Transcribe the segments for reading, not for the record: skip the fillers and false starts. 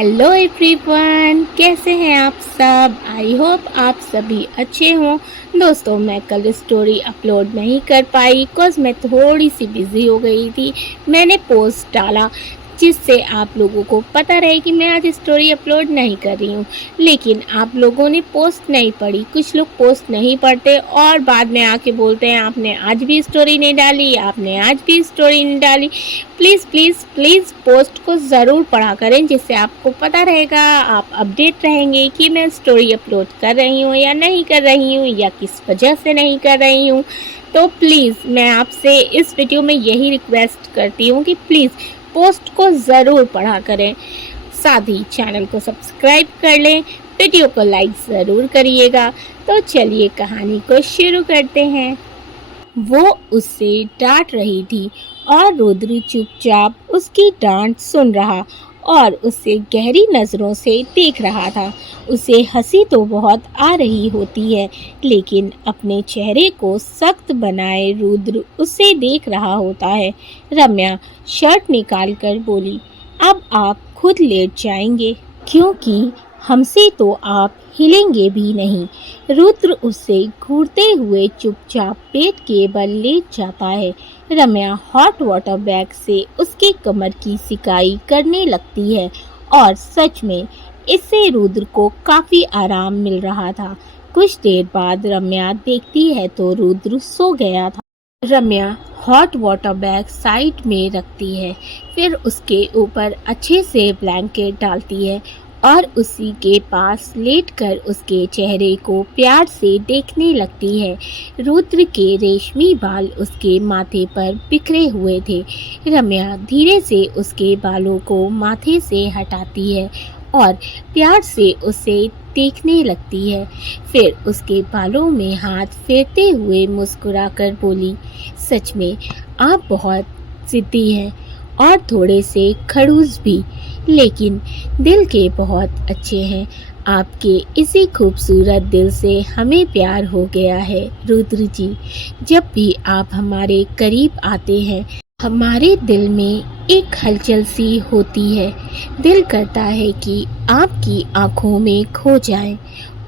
Hello everyone, कैसे हैं आप सब। आई होप आप सभी अच्छे हों। दोस्तों, मैं कल स्टोरी अपलोड नहीं कर पाई बिकॉज मैं थोड़ी सी बिज़ी हो गई थी। मैंने पोस्ट डाला जिससे आप लोगों को पता रहे कि मैं आज स्टोरी अपलोड नहीं कर रही हूँ, लेकिन आप लोगों ने पोस्ट नहीं पढ़ी। कुछ लोग पोस्ट नहीं पढ़ते और बाद में आके बोलते हैं आपने आज भी स्टोरी नहीं डाली, आपने आज भी स्टोरी नहीं डाली। प्लीज़ प्लीज़ प्लीज़ पोस्ट को ज़रूर पढ़ा करें, जिससे आपको पता रहेगा, आप अपडेट रहेंगे कि मैं स्टोरी अपलोड कर रही हूँ या नहीं कर रही हूँ, या किस वजह से नहीं कर रही हूँ। तो प्लीज़ मैं आपसे इस वीडियो में यही रिक्वेस्ट करती हूँ कि प्लीज़ पोस्ट को ज़रूर पढ़ा करें, साथ ही चैनल को सब्सक्राइब कर लें, वीडियो को लाइक ज़रूर करिएगा। तो चलिए कहानी को शुरू करते हैं। वो उससे डांट रही थी और रुद्र चुपचाप उसकी डांट सुन रहा और उसे गहरी नज़रों से देख रहा था। उसे हंसी तो बहुत आ रही होती है, लेकिन अपने चेहरे को सख्त बनाए रुद्र उसे देख रहा होता है। रम्या शर्ट निकाल कर बोली, अब आप खुद लेट जाएंगे, क्योंकि हमसे तो आप हिलेंगे भी नहीं। रुद्र उससे घूरते हुए चुपचाप पेट के बल लेट जाता है। रम्या हॉट वाटर बैग से उसके कमर की सिकाई करने लगती है और सच में इससे रुद्र को काफ़ी आराम मिल रहा था। कुछ देर बाद रम्या देखती है तो रुद्र सो गया था। रम्या हॉट वाटर बैग साइड में रखती है, फिर उसके ऊपर अच्छे से ब्लैंकेट डालती है और उसी के पास लेटकर उसके चेहरे को प्यार से देखने लगती है। रुद्र के रेशमी बाल उसके माथे पर बिखरे हुए थे। रम्या धीरे से उसके बालों को माथे से हटाती है और प्यार से उसे देखने लगती है। फिर उसके बालों में हाथ फेरते हुए मुस्कुराकर बोली, सच में आप बहुत ज़िद्दी हैं और थोड़े से खड़ूस भी, लेकिन दिल के बहुत अच्छे हैं। आपके इसी खूबसूरत दिल से हमें प्यार हो गया है रुद्र जी। जब भी आप हमारे करीब आते हैं, हमारे दिल में एक हलचल सी होती है। दिल करता है कि आपकी आँखों में खो जाएं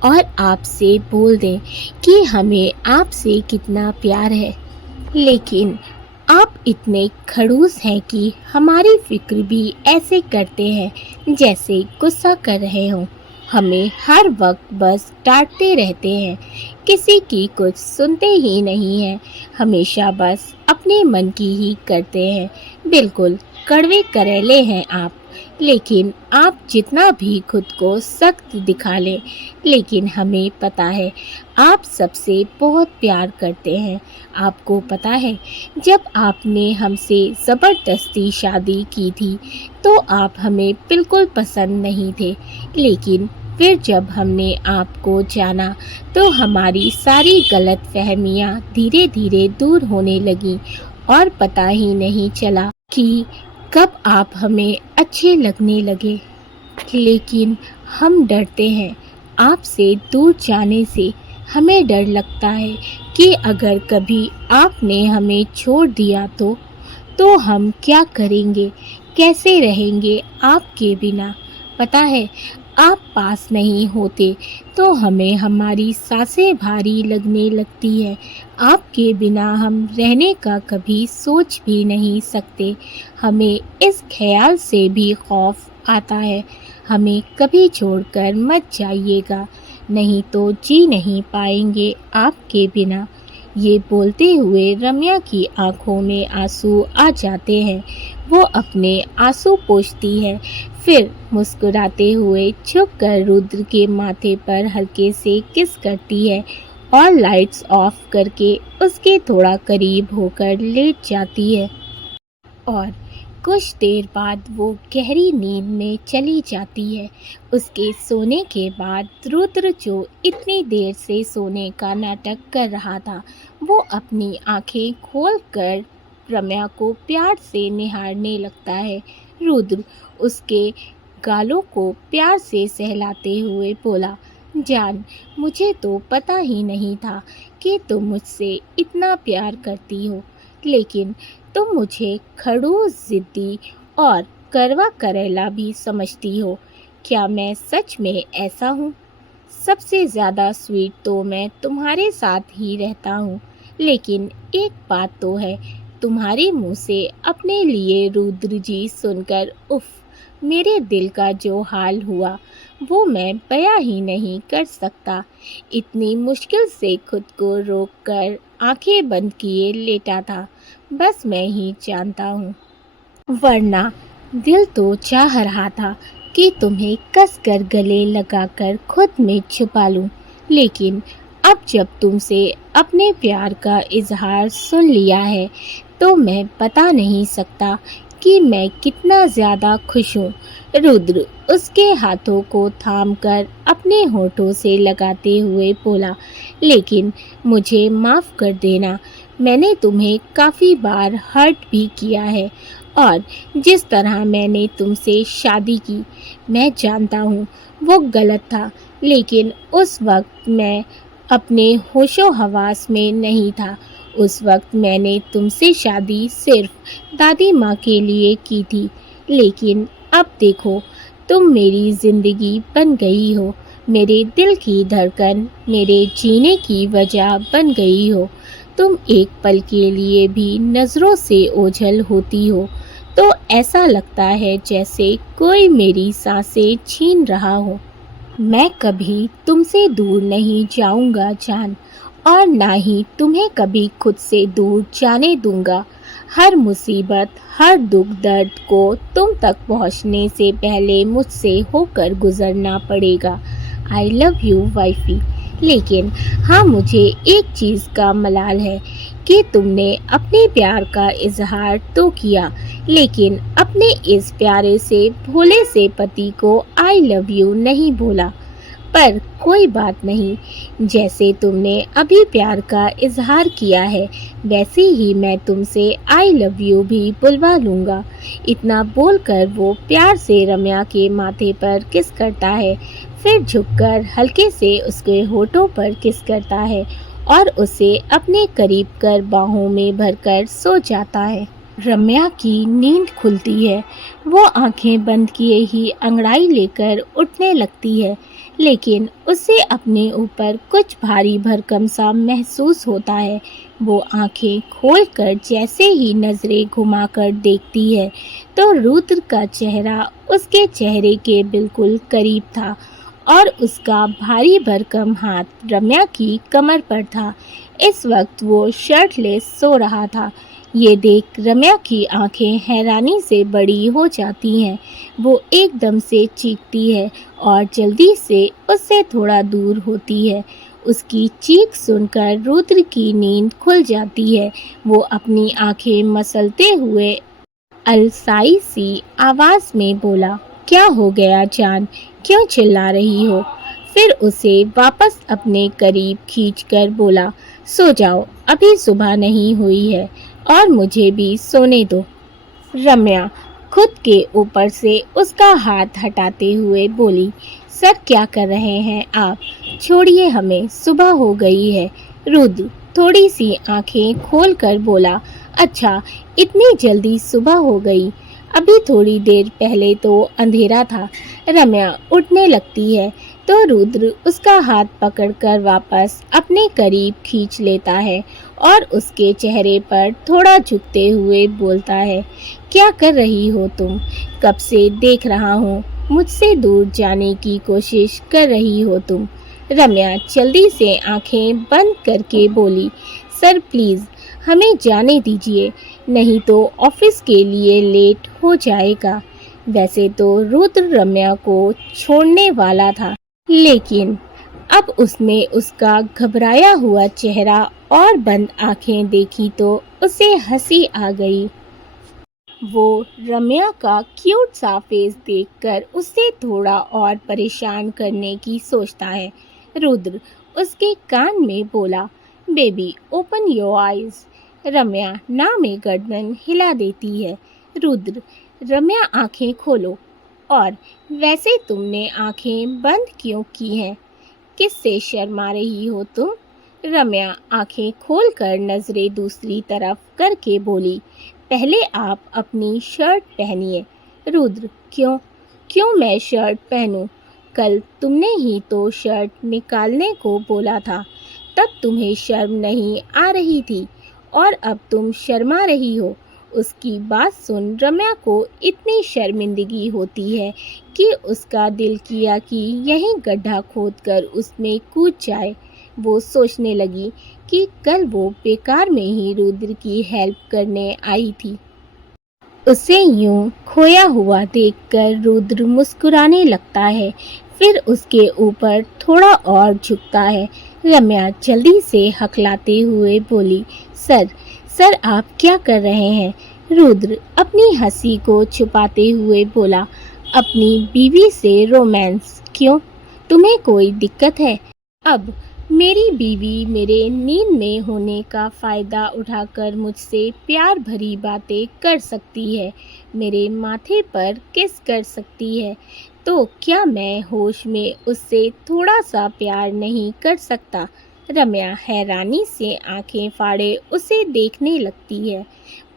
और आपसे बोल दें कि हमें आपसे कितना प्यार है। लेकिन आप इतने खड़ूस हैं कि हमारी फिक्र भी ऐसे करते हैं जैसे गुस्सा कर रहे हों। हमें हर वक्त बस डांटते रहते हैं, किसी की कुछ सुनते ही नहीं हैं, हमेशा बस अपने मन की ही करते हैं। बिल्कुल कड़वे करेले हैं आप। लेकिन आप जितना भी खुद को सख्त दिखा लें, लेकिन हमें पता है आप सबसे बहुत प्यार करते हैं। आपको पता है, जब आपने हमसे ज़बरदस्ती शादी की थी तो आप हमें बिल्कुल पसंद नहीं थे, लेकिन फिर जब हमने आपको जाना तो हमारी सारी गलतफहमियां धीरे धीरे दूर होने लगीं और पता ही नहीं चला कि कब आप हमें अच्छे लगने लगे। लेकिन हम डरते हैं आपसे दूर जाने से। हमें डर लगता है कि अगर कभी आपने हमें छोड़ दिया तो हम क्या करेंगे, कैसे रहेंगे आपके बिना। पता है, आप पास नहीं होते तो हमें हमारी सांसें भारी लगने लगती है। आपके बिना हम रहने का कभी सोच भी नहीं सकते। हमें इस ख्याल से भी खौफ आता है, हमें कभी छोड़कर मत जाइएगा, नहीं तो जी नहीं पाएंगे आपके बिना। ये बोलते हुए रम्या की आंखों में आंसू आ जाते हैं। वो अपने आंसू पोंछती है, फिर मुस्कुराते हुए झुककर रुद्र के माथे पर हल्के से किस करती है और लाइट्स ऑफ करके उसके थोड़ा करीब होकर लेट जाती है। और कुछ देर बाद वो गहरी नींद में चली जाती है। उसके सोने के बाद रुद्र, जो इतनी देर से सोने का नाटक कर रहा था, वो अपनी आंखें खोलकर रम्या को प्यार से निहारने लगता है। रुद्र उसके गालों को प्यार से सहलाते हुए बोला, जान, मुझे तो पता ही नहीं था कि तुम मुझसे इतना प्यार करती हो, लेकिन तुम मुझे खड़ूस, ज़िद्दी और करवा करेला भी समझती हो। क्या मैं सच में ऐसा हूँ? सबसे ज़्यादा स्वीट तो मैं तुम्हारे साथ ही रहता हूँ, लेकिन एक बात तो है, तुम्हारे मुंह से अपने लिए रुद्र जी सुनकर उफ, मेरे दिल का जो हाल हुआ वो मैं बयां ही नहीं कर सकता। इतनी मुश्किल से खुद को रोक कर आंखें बंद किए लेटा था, बस मैं ही जानता हूँ। वरना दिल तो चाह रहा था कि तुम्हें कसकर गले लगाकर खुद में छुपा लूं, लेकिन अब जब तुमसे अपने प्यार का इजहार सुन लिया है तो मैं बता नहीं सकता कि मैं कितना ज़्यादा खुश हूँ। रुद्र उसके हाथों को थामकर अपने होठों से लगाते हुए बोला, लेकिन मुझे माफ़ कर देना, मैंने तुम्हें काफ़ी बार हर्ट भी किया है और जिस तरह मैंने तुमसे शादी की, मैं जानता हूँ वो गलत था, लेकिन उस वक्त मैं अपने होशो हवास में नहीं था। उस वक्त मैंने तुमसे शादी सिर्फ दादी माँ के लिए की थी, लेकिन अब देखो, तुम मेरी ज़िंदगी बन गई हो, मेरे दिल की धड़कन, मेरे जीने की वजह बन गई हो। तुम एक पल के लिए भी नज़रों से ओझल होती हो तो ऐसा लगता है जैसे कोई मेरी सांसें छीन रहा हो। मैं कभी तुमसे दूर नहीं जाऊंगा जान, और ना ही तुम्हें कभी खुद से दूर जाने दूंगा। हर मुसीबत, हर दुख दर्द को तुम तक पहुंचने से पहले मुझसे होकर गुजरना पड़ेगा। I love you wifey. लेकिन हाँ, मुझे एक चीज़ का मलाल है कि तुमने अपने प्यार का इजहार तो किया, लेकिन अपने इस प्यारे से भोले से पति को आई लव यू नहीं बोला। पर कोई बात नहीं, जैसे तुमने अभी प्यार का इजहार किया है वैसे ही मैं तुमसे आई लव यू भी बुलवा लूँगा। इतना बोलकर वो प्यार से रम्या के माथे पर किस करता है, फिर झुककर हल्के से उसके होठों पर किस करता है और उसे अपने करीब कर बाहों में भरकर सो जाता है। रम्या की नींद खुलती है, वो आंखें बंद किए ही अंगड़ाई लेकर उठने लगती है, लेकिन उसे अपने ऊपर कुछ भारी भरकम सा महसूस होता है। वो आंखें खोलकर जैसे ही नज़रें घुमाकर देखती है तो रुद्र का चेहरा उसके चेहरे के बिल्कुल करीब था और उसका भारी भरकम हाथ रम्या की कमर पर था। इस वक्त वो शर्टलेस सो रहा था। ये देख रम्या की आंखें हैरानी से बड़ी हो जाती हैं। वो एकदम से चीखती है और जल्दी से उससे थोड़ा दूर होती है। उसकी चीख सुनकर रुद्र की नींद खुल जाती है। वो अपनी आंखें मसलते हुए अलसाई सी आवाज में बोला, क्या हो गया जान, क्यों चिल्ला रही हो? फिर उसे वापस अपने करीब खींचकर बोला, सो जाओ, अभी सुबह नहीं हुई है और मुझे भी सोने दो। रम्या खुद के ऊपर से उसका हाथ हटाते हुए बोली, सर क्या कर रहे हैं आप? छोड़िए हमें, सुबह हो गई है। रुद्र थोड़ी सी आंखें खोलकर बोला, अच्छा, इतनी जल्दी सुबह हो गई? अभी थोड़ी देर पहले तो अंधेरा था। रम्या उठने लगती है तो रुद्र उसका हाथ पकड़कर वापस अपने करीब खींच लेता है और उसके चेहरे पर थोड़ा झुकते हुए बोलता है, क्या कर रही हो तुम? कब से देख रहा हूँ, मुझसे दूर जाने की कोशिश कर रही हो तुम। रम्या जल्दी से आंखें बंद करके बोली, सर प्लीज़ हमें जाने दीजिए, नहीं तो ऑफिस के लिए लेट हो जाएगा। वैसे तो रुद्र रम्या को छोड़ने वाला था, लेकिन अब उसने उसका घबराया हुआ चेहरा और बंद आंखें देखी तो उसे हंसी आ गई। वो रम्या का क्यूट सा फेस देखकर उसे थोड़ा और परेशान करने की सोचता है। रुद्र उसके कान में बोला, बेबी ओपन योर आइज। रम्या ना में गर्दन हिला देती है। रुद्र, रम्या आंखें खोलो। और वैसे तुमने आंखें बंद क्यों की हैं? किससे शर्मा रही हो तुम? रम्या आंखें खोलकर नजरें दूसरी तरफ करके बोली, पहले आप अपनी शर्ट पहनिए। रुद्र, क्यों? क्यों मैं शर्ट पहनूं? कल तुमने ही तो शर्ट निकालने को बोला था, तब तुम्हें शर्म नहीं आ रही थी और अब तुम शर्मा रही हो। उसकी बात सुन रम्या को इतनी शर्मिंदगी होती है कि उसका दिल किया कि यहीं गड्ढा खोदकर उसमें कूद जाए। वो सोचने लगी कि कल वो बेकार में ही रुद्र की हेल्प करने आई थी। उसे यूं खोया हुआ देखकर रुद्र मुस्कुराने लगता है, फिर उसके ऊपर थोड़ा और झुकता है। रम्या जल्दी से हकलाते हुए बोली, सर, सर आप क्या कर रहे हैं? रुद्र अपनी हंसी को छुपाते हुए बोला, अपनी बीवी से रोमांस? क्यों, तुम्हें कोई दिक्कत है? अब मेरी बीवी मेरे नींद में होने का फ़ायदा उठाकर मुझसे प्यार भरी बातें कर सकती है, मेरे माथे पर किस कर सकती है, तो क्या मैं होश में उससे थोड़ा सा प्यार नहीं कर सकता? रम्या हैरानी से आंखें फाड़े उसे देखने लगती है।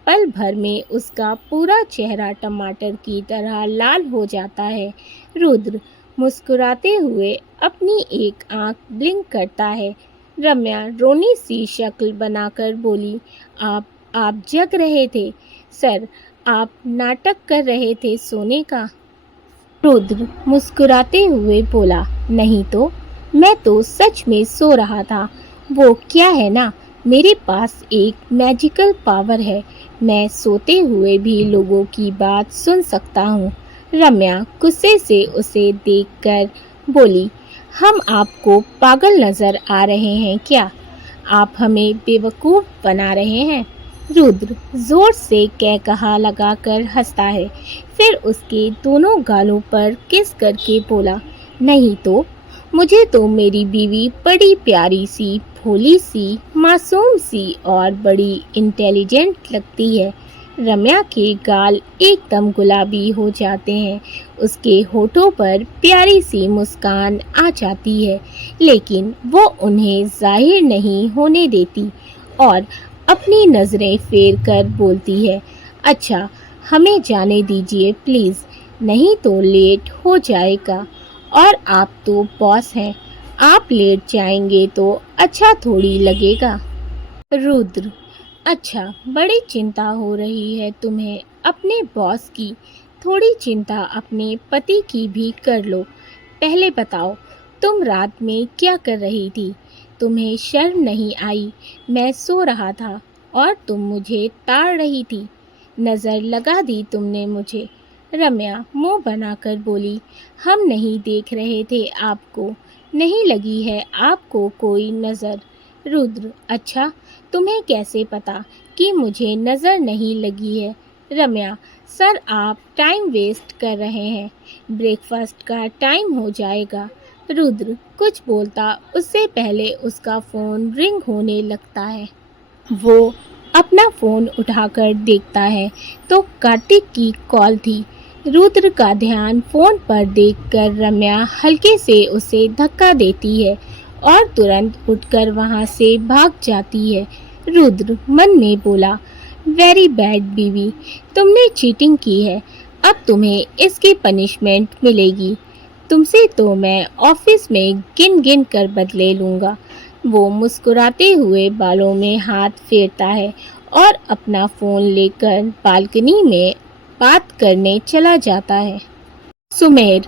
पल भर में उसका पूरा चेहरा टमाटर की तरह लाल हो जाता है। रुद्र मुस्कुराते हुए अपनी एक आंख ब्लिंक करता है। रम्या रोनी सी शक्ल बनाकर बोली, आप जग रहे थे? सर, आप नाटक कर रहे थे सोने का? रुद्र मुस्कुराते हुए बोला, नहीं तो, मैं तो सच में सो रहा था। वो क्या है ना, मेरे पास एक मैजिकल पावर है, मैं सोते हुए भी लोगों की बात सुन सकता हूँ। रम्या गुस्से से उसे देखकर बोली, हम आपको पागल नजर आ रहे हैं क्या? आप हमें बेवकूफ़ बना रहे हैं। रुद्र जोर से कहा लगाकर हंसता है, फिर उसके दोनों गालों पर किस करके बोला, नहीं तो, मुझे तो मेरी बीवी बड़ी प्यारी सी, भोली सी, मासूम सी और बड़ी इंटेलिजेंट लगती है। रम्या के गाल एकदम गुलाबी हो जाते हैं, उसके होठों पर प्यारी सी मुस्कान आ जाती है, लेकिन वो उन्हें जाहिर नहीं होने देती और अपनी नज़रें फेर कर बोलती है, अच्छा, हमें जाने दीजिए प्लीज़, नहीं तो लेट हो जाएगा और आप तो बॉस हैं, आप लेट जाएंगे तो अच्छा थोड़ी लगेगा। रुद्र, अच्छा, बड़ी चिंता हो रही है तुम्हें अपने बॉस की, थोड़ी चिंता अपने पति की भी कर लो। पहले बताओ, तुम रात में क्या कर रही थी? तुम्हें शर्म नहीं आई? मैं सो रहा था और तुम मुझे ताड़ रही थी, नज़र लगा दी तुमने मुझे। रम्या मुंह बनाकर बोली, हम नहीं देख रहे थे आपको, नहीं लगी है आपको कोई नज़र। रुद्र, अच्छा, तुम्हें कैसे पता कि मुझे नज़र नहीं लगी है? रम्या, सर आप टाइम वेस्ट कर रहे हैं, ब्रेकफास्ट का टाइम हो जाएगा। रुद्र कुछ बोलता उससे पहले उसका फ़ोन रिंग होने लगता है। वो अपना फ़ोन उठाकर देखता है तो कार्तिक की कॉल थी। रुद्र का ध्यान फ़ोन पर देखकर रम्या हल्के से उसे धक्का देती है और तुरंत उठकर वहाँ से भाग जाती है। रुद्र मन में बोला, वेरी बैड बीवी, तुमने चीटिंग की है, अब तुम्हें इसकी पनिशमेंट मिलेगी। तुमसे तो मैं ऑफिस में गिन गिन कर बदले लूँगा। वो मुस्कुराते हुए बालों में हाथ फेरता है और अपना फ़ोन लेकर बालकनी में बात करने चला जाता है। सुमेर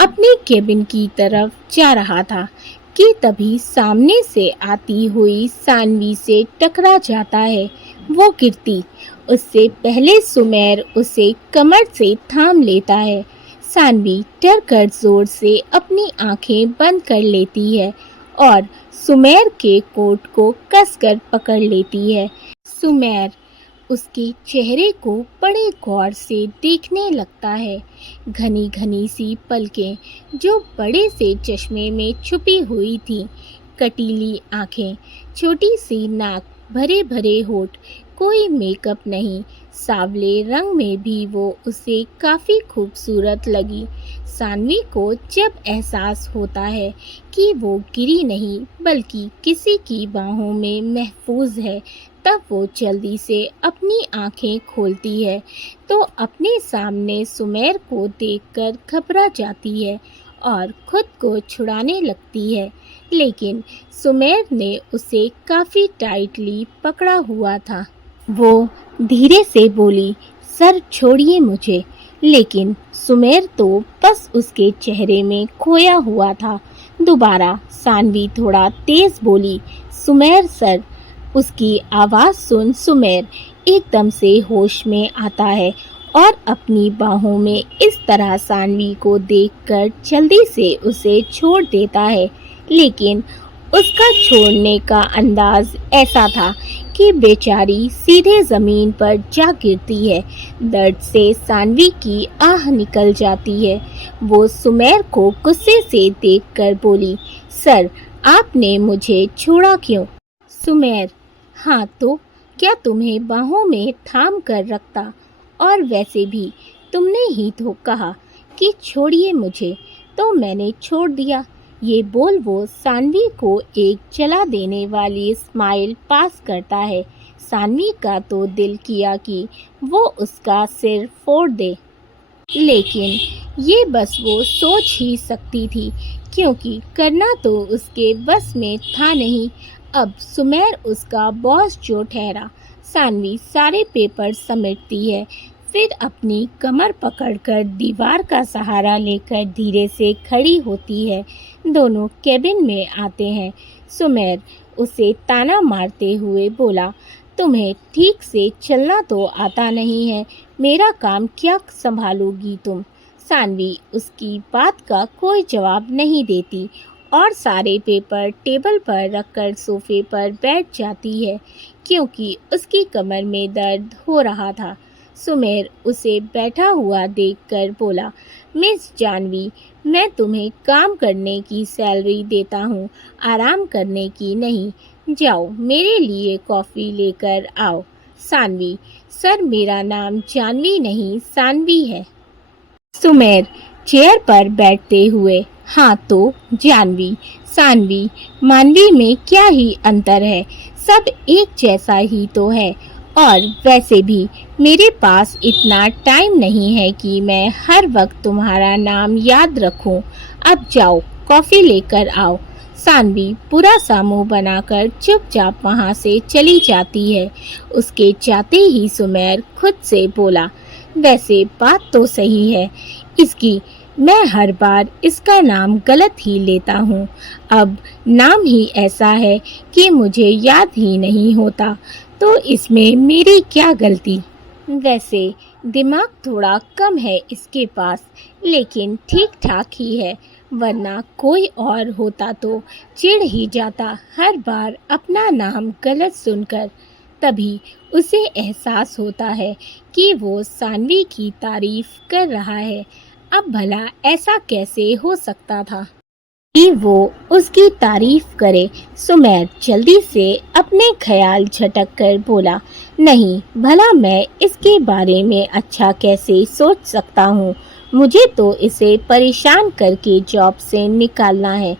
अपने केबिन की तरफ जा रहा था कि तभी सामने से आती हुई सानवी से टकरा जाता है। वो गिरती उससे पहले सुमेर उसे कमर से थाम लेता है। सानवी डर कर जोर से अपनी आंखें बंद कर लेती है और सुमेर के कोट को कसकर पकड़ लेती है। सुमेर उसके चेहरे को बड़े गौर से देखने लगता है। घनी घनी सी पलकें जो बड़े से चश्मे में छुपी हुई थीं, कटीली आंखें, छोटी सी नाक, भरे भरे होठ, कोई मेकअप नहीं, सांवले रंग में भी वो उसे काफ़ी खूबसूरत लगी। सानवी को जब एहसास होता है कि वो गिरी नहीं बल्कि किसी की बाहों में महफूज है, तब वो जल्दी से अपनी आंखें खोलती है तो अपने सामने सुमेर को देखकर घबरा जाती है और खुद को छुड़ाने लगती है, लेकिन सुमेर ने उसे काफ़ी टाइटली पकड़ा हुआ था। वो धीरे से बोली, सर छोड़िए मुझे, लेकिन सुमेर तो बस उसके चेहरे में खोया हुआ था। दोबारा सानवी थोड़ा तेज बोली, सुमेर सर। उसकी आवाज़ सुन सुमेर एकदम से होश में आता है और अपनी बाहों में इस तरह सानवी को देखकर जल्दी से उसे छोड़ देता है, लेकिन उसका छोड़ने का अंदाज ऐसा था कि बेचारी सीधे ज़मीन पर जा गिरती है। दर्द से सानवी की आह निकल जाती है। वो सुमेर को गुस्से से देखकर बोली, सर आपने मुझे छोड़ा क्यों? सुमेर, हाँ तो क्या तुम्हें बाहों में थाम कर रखता, और वैसे भी तुमने ही तो कहा कि छोड़िए मुझे, तो मैंने छोड़ दिया। ये बोल वो सानवी को एक जला देने वाली स्माइल पास करता है। सानवी का तो दिल किया कि वो उसका सिर फोड़ दे, लेकिन ये बस वो सोच ही सकती थी, क्योंकि करना तो उसके बस में था नहीं। अब सुमेर उसका बॉस जो ठहरा। सानवी सारे पेपर समेटती है, फिर अपनी कमर पकड़कर दीवार का सहारा लेकर धीरे से खड़ी होती है। दोनों केबिन में आते हैं। सुमेर उसे ताना मारते हुए बोला, तुम्हें ठीक से चलना तो आता नहीं है, मेरा काम क्या संभालोगी तुम? सानवी उसकी बात का कोई जवाब नहीं देती और सारे पेपर टेबल पर रखकर सोफे पर बैठ जाती है, क्योंकि उसकी कमर में दर्द हो रहा था। सुमेर उसे बैठा हुआ देखकर बोला, मिस जानवी, मैं तुम्हें काम करने की सैलरी देता हूँ, आराम करने की नहीं। जाओ मेरे लिए कॉफ़ी लेकर आओ। सानवी, सर मेरा नाम जानवी नहीं सानवी है। सुमेर चेयर पर बैठते हुए, हाँ तो जानवी, सानवी, मानवी में क्या ही अंतर है, सब एक जैसा ही तो है। और वैसे भी मेरे पास इतना टाइम नहीं है कि मैं हर वक्त तुम्हारा नाम याद रखूं। अब जाओ कॉफ़ी लेकर आओ। सानवी बुरा सा मुंह बनाकर चुपचाप वहाँ से चली जाती है। उसके जाते ही सुमेर खुद से बोला, वैसे बात तो सही है इसकी, मैं हर बार इसका नाम गलत ही लेता हूँ। अब नाम ही ऐसा है कि मुझे याद ही नहीं होता, तो इसमें मेरी क्या गलती? वैसे दिमाग थोड़ा कम है इसके पास, लेकिन ठीक ठाक ही है, वरना कोई और होता तो चिढ़ ही जाता हर बार अपना नाम गलत सुनकर। तभी उसे एहसास होता है कि वो सानवी की तारीफ कर रहा है। अब भला ऐसा कैसे हो सकता था कि वो उसकी तारीफ करे? सुमेर जल्दी से अपने ख्याल झटक कर बोला, नहीं, भला मैं इसके बारे में अच्छा कैसे सोच सकता हूँ? मुझे तो इसे परेशान करके जॉब से निकालना है।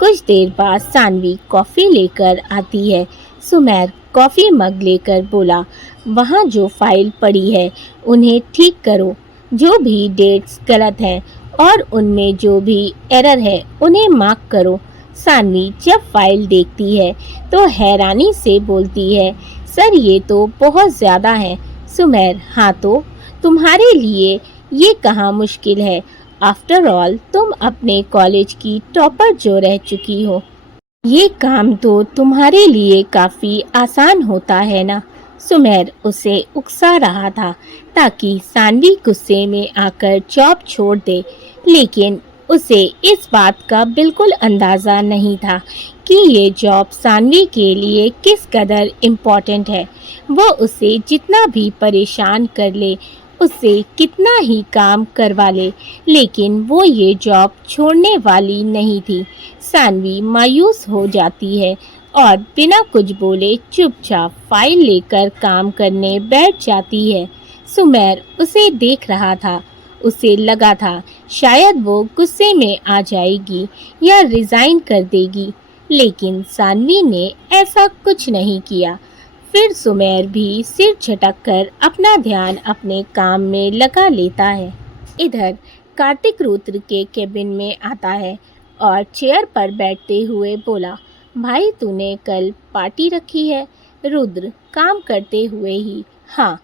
कुछ देर बाद सानवी कॉफ़ी लेकर आती है। सुमेर कॉफ़ी मग लेकर बोला, वहाँ जो फाइल पड़ी है उन्हें ठीक करो, जो भी डेट्स गलत हैं और उनमें जो भी एरर है उन्हें मार्क करो। सानवी जब फाइल देखती है तो हैरानी से बोलती है, सर ये तो बहुत ज़्यादा है। सुमेर, हाँ तो तुम्हारे लिए ये कहाँ मुश्किल है? आफ्टर ऑल तुम अपने कॉलेज की टॉपर जो रह चुकी हो, ये काम तो तुम्हारे लिए काफ़ी आसान होता है ना? सुमेर उसे उकसा रहा था ताकि सानवी गुस्से में आकर जॉब छोड़ दे, लेकिन उसे इस बात का बिल्कुल अंदाज़ा नहीं था कि ये जॉब सानवी के लिए किस कदर इम्पोर्टेंट है। वो उसे जितना भी परेशान कर ले, उससे कितना ही काम करवा ले, लेकिन वो ये जॉब छोड़ने वाली नहीं थी। सानवी मायूस हो जाती है और बिना कुछ बोले चुपचाप फाइल लेकर काम करने बैठ जाती है। सुमेर उसे देख रहा था। उसे लगा था शायद वो गुस्से में आ जाएगी या रिज़ाइन कर देगी, लेकिन सानवी ने ऐसा कुछ नहीं किया। फिर सुमेर भी सिर झटक कर अपना ध्यान अपने काम में लगा लेता है। इधर कार्तिक रुद्र के केबिन में आता है और चेयर पर बैठते हुए बोला, भाई तूने कल पार्टी रखी है? रुद्र काम करते हुए ही, हाँ।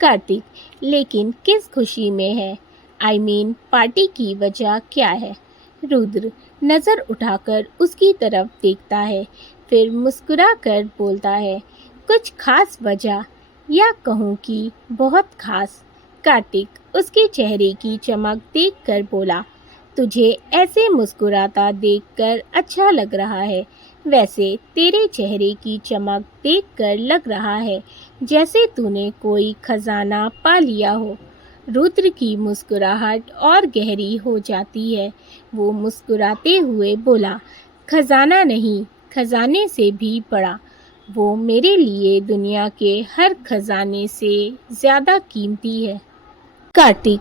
कार्तिक, लेकिन किस खुशी में है? पार्टी की वजह क्या है? रुद्र नज़र उठाकर उसकी तरफ देखता है, फिर मुस्कुरा कर बोलता है, कुछ खास वजह, या कहूँ कि बहुत खास। कार्तिक उसके चेहरे की चमक देखकर बोला, तुझे ऐसे मुस्कुराता देखकर अच्छा लग रहा है। वैसे तेरे चेहरे की चमक देखकर लग रहा है जैसे तूने कोई खजाना पा लिया हो। रुद्र की मुस्कुराहट और गहरी हो जाती है। वो मुस्कुराते हुए बोला, खजाना नहीं, खजाने से भी बड़ा। वो मेरे लिए दुनिया के हर खजाने से ज़्यादा कीमती है। कार्तिक,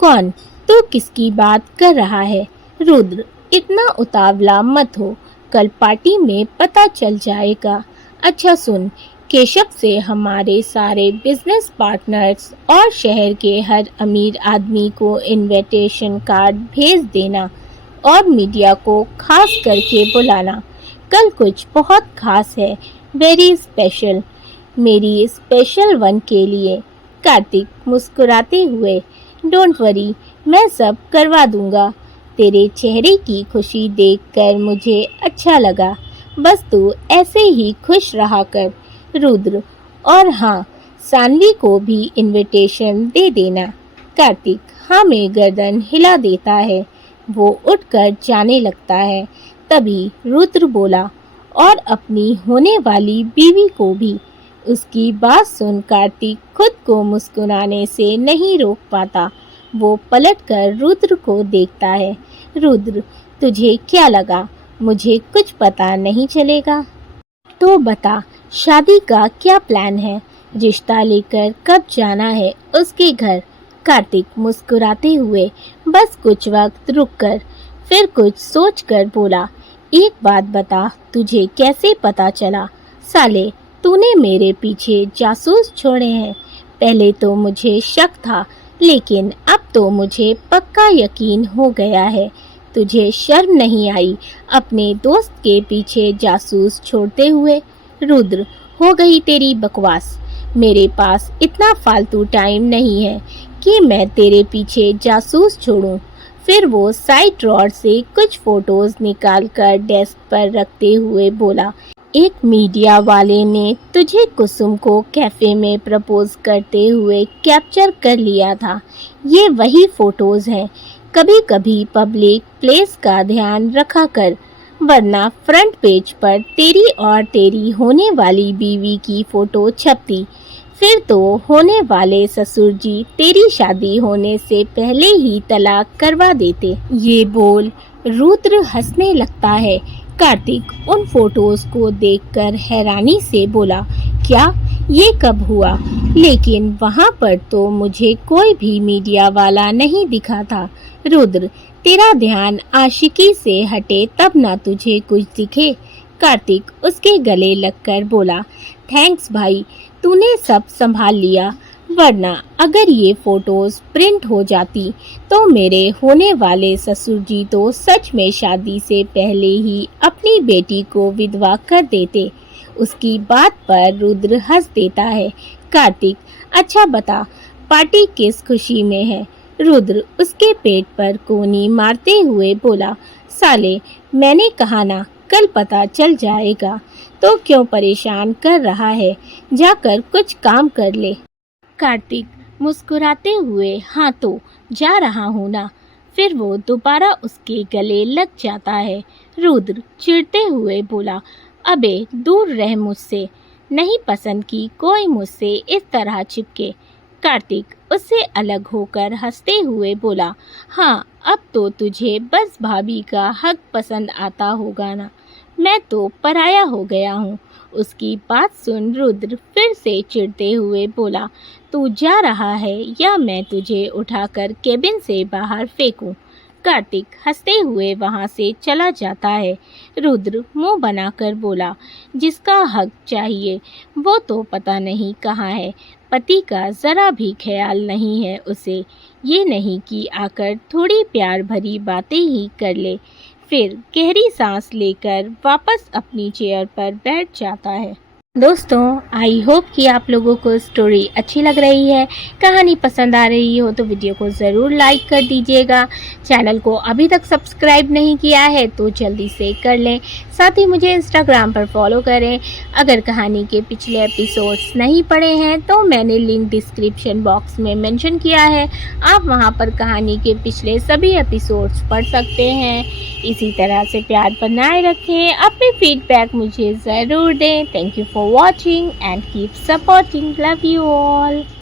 कौन? तू किसकी बात कर रहा है? रुद्र, इतना उतावला मत हो, कल पार्टी में पता चल जाएगा। अच्छा सुन, केशव से हमारे सारे बिजनेस पार्टनर्स और शहर के हर अमीर आदमी को इनविटेशन कार्ड भेज देना और मीडिया को खास करके बुलाना। कल कुछ बहुत खास है, वेरी स्पेशल, मेरी स्पेशल वन के लिए। कार्तिक मुस्कुराते हुए, डोंट वरी, मैं सब करवा दूंगा। तेरे चेहरे की खुशी देखकर मुझे अच्छा लगा। बस तू ऐसे ही खुश रहा कर। रुद्र, और हाँ, सानवी को भी इनविटेशन दे देना। कार्तिक हाँ में गर्दन हिला देता है। वो उठकर जाने लगता है। तभी रुद्र बोला, और अपनी होने वाली बीवी को भी। उसकी बात सुन कार्तिक खुद को मुस्कुराने से नहीं रोक पाता। वो पलटकर रुद्र को देखता है। रुद्र, तुझे क्या लगा मुझे कुछ पता नहीं चलेगा? तो बता, शादी का क्या प्लान है? रिश्ता लेकर कब जाना है उसके घर? कार्तिक मुस्कुराते हुए बस कुछ वक्त रुककर फिर कुछ सोचकर बोला, एक बात बता, तुझे कैसे पता चला? साले, तूने मेरे पीछे जासूस छोड़े हैं। पहले तो मुझे शक था, लेकिन अब तो मुझे पक्का यकीन हो गया है। तुझे शर्म नहीं आई अपने दोस्त के पीछे जासूस छोड़ते हुए? रुद्र, हो गई तेरी बकवास। मेरे पास इतना फालतू टाइम नहीं है कि मैं तेरे पीछे जासूस छोड़ूं। फिर वो साइड ड्रॉर से कुछ फोटोज निकालकर डेस्क पर रखते हुए बोला, एक मीडिया वाले ने तुझे कुसुम को कैफे में प्रपोज करते हुए कैप्चर कर लिया था। ये वही फोटोज हैं। कभी कभी पब्लिक प्लेस का ध्यान रखा कर, वरना फ्रंट पेज पर तेरी और तेरी होने वाली बीवी की फोटो छपती। फिर तो होने वाले ससुर जी तेरी शादी होने से पहले ही तलाक करवा देते। ये बोल रुद्र हंसने लगता है। कार्तिक उन फोटोज को देखकर हैरानी से बोला, क्या? ये कब हुआ? लेकिन वहाँ पर तो मुझे कोई भी मीडिया वाला नहीं दिखा था। रुद्र, तेरा ध्यान आशिकी से हटे तब ना तुझे कुछ दिखे। कार्तिक उसके गले लगकर बोला, थैंक्स भाई, तूने सब संभाल लिया, वरना अगर ये फोटोज प्रिंट हो जाती तो मेरे होने वाले ससुर जी तो सच में शादी से पहले ही अपनी बेटी को विधवा कर देते। उसकी बात पर रुद्र हंस देता है। कार्तिक, अच्छा बता, पार्टी किस खुशी में है? रुद्र उसके पेट पर कोनी मारते हुए बोला, साले, मैंने कहा ना, कल पता चल जाएगा। तो क्यों परेशान कर रहा है? जाकर कुछ काम कर ले। कार्तिक मुस्कुराते हुए, हाँ तो जा रहा हूँ ना। फिर वो दोबारा उसके गले लग जाता है। रुद्र चिढ़ते हुए बोला, अबे दूर रह मुझसे, नहीं पसंद की कोई मुझसे इस तरह चिपके। कार्तिक उससे अलग होकर हंसते हुए बोला, हाँ अब तो तुझे बस भाभी का हक पसंद आता होगा ना, मैं तो पराया हो गया हूँ। उसकी बात सुन रुद्र फिर से चिढ़ते हुए बोला, तू जा रहा है या मैं तुझे उठाकर केबिन से बाहर फेंकूं? कार्तिक हंसते हुए वहां से चला जाता है। रुद्र मुंह बनाकर बोला, जिसका हक चाहिए वो तो पता नहीं कहाँ है। पति का ज़रा भी ख्याल नहीं है उसे। ये नहीं कि आकर थोड़ी प्यार भरी बातें ही कर ले। फिर गहरी सांस लेकर वापस अपनी चेयर पर बैठ जाता है। दोस्तों, आई होप कि आप लोगों को स्टोरी अच्छी लग रही है, कहानी पसंद आ रही हो तो वीडियो को ज़रूर लाइक कर दीजिएगा। चैनल को अभी तक सब्सक्राइब नहीं किया है तो जल्दी से कर लें। साथ ही मुझे इंस्टाग्राम पर फॉलो करें। अगर कहानी के पिछले एपिसोड्स नहीं पढ़े हैं तो मैंने लिंक डिस्क्रिप्शन बॉक्स में मेंशन किया है, आप वहां पर कहानी के पिछले सभी एपिसोड्स पढ़ सकते हैं। इसी तरह से प्यार बनाए रखें, अपने फीडबैक मुझे ज़रूर दें। Thank you for watching and keep supporting. Love you all.